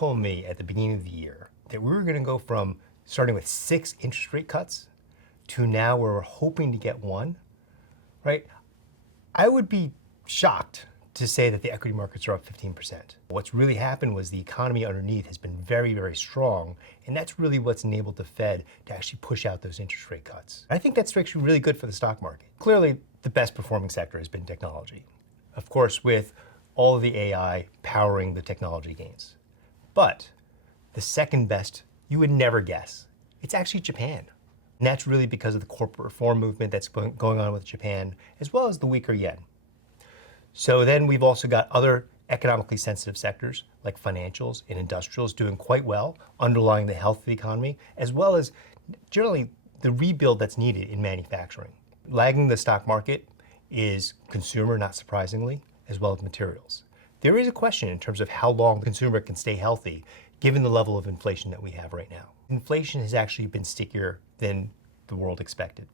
told me at the beginning of the year that we were going to go from starting with 6 interest rate cuts to now where we're hoping to get 1, right? I would be shocked to say that the equity markets are up 15%. What's really happened was the economy underneath has been very, very strong, and that's really what's enabled the Fed to actually push out those interest rate cuts. I think that's actually really good for the stock market. Clearly, the best performing sector has been technology. Of course, with all of the AI powering the technology gains. But the second best, you would never guess, it's actually Japan. And that's really because of the corporate reform movement that's going on with Japan, as well as the weaker yen. So then we've also got other economically sensitive sectors like financials and industrials doing quite well, underlying the health of the economy, as well as generally the rebuild that's needed in manufacturing. Lagging the stock market is consumer, not surprisingly, as well as materials. There is a question in terms of how long the consumer can stay healthy given the level of inflation that we have right now. Inflation has actually been stickier than the world expected.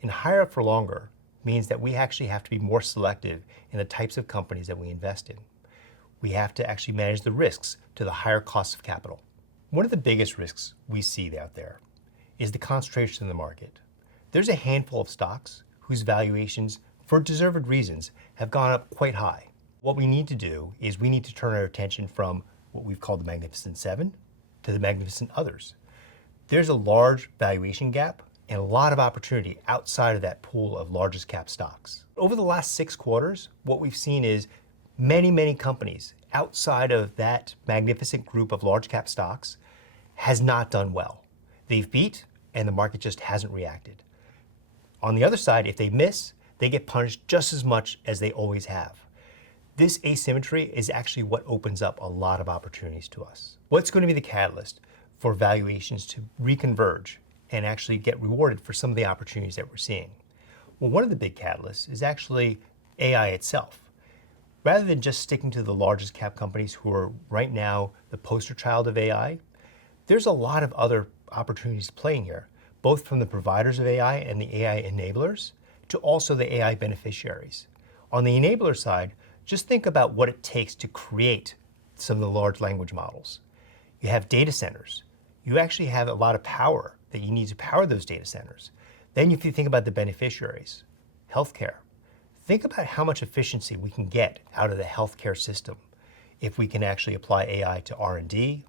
And higher for longer means that we actually have to be more selective in the types of companies that we invest in. We have to actually manage the risks to the higher costs of capital. One of the biggest risks we see out there is the concentration in the market. There's a handful of stocks whose valuations, for deserved reasons, have gone up quite high. What we need to do is we need to turn our attention from what we've called the Magnificent Seven to the Magnificent Others. There's a large valuation gap and a lot of opportunity outside of that pool of largest cap stocks. Over the last 6 quarters, what we've seen is many companies outside of that magnificent group of large cap stocks has not done well. They've beat and the market just hasn't reacted. On the other side, if they miss, they get punished just as much as they always have. This asymmetry is actually what opens up a lot of opportunities to us. What's going to be the catalyst for valuations to reconverge and actually get rewarded for some of the opportunities that we're seeing? Well, one of the big catalysts is actually AI itself. Rather than just sticking to the largest cap companies who are right now the poster child of AI, there's a lot of other opportunities playing here, both from the providers of AI and the AI enablers to also the AI beneficiaries. On the enabler side, just think about what it takes to create some of the large language models. You have data centers. You actually have a lot of power that you need to power those data centers. Then if you think about the beneficiaries, healthcare, think about how much efficiency we can get out of the healthcare system if we can actually apply AI to R&D,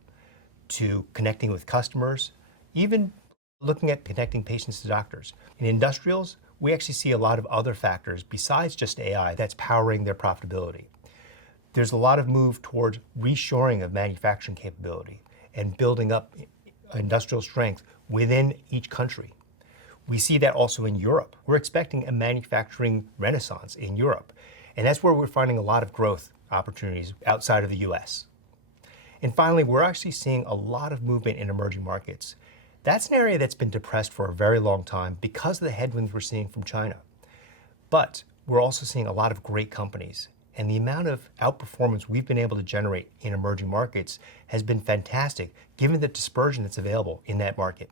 to connecting with customers, even looking at connecting patients to doctors. In industrials, we actually see a lot of other factors besides just AI that's powering their profitability. There's a lot of move towards reshoring of manufacturing capability and building up industrial strength within each country. We see that also in Europe. We're expecting a manufacturing renaissance in Europe, and that's where we're finding a lot of growth opportunities outside of the US. And finally, we're actually seeing a lot of movement in emerging markets. That's an area that's been depressed for a very long time because of the headwinds we're seeing from China. But we're also seeing a lot of great companies, and the amount of outperformance we've been able to generate in emerging markets has been fantastic, given the dispersion that's available in that market.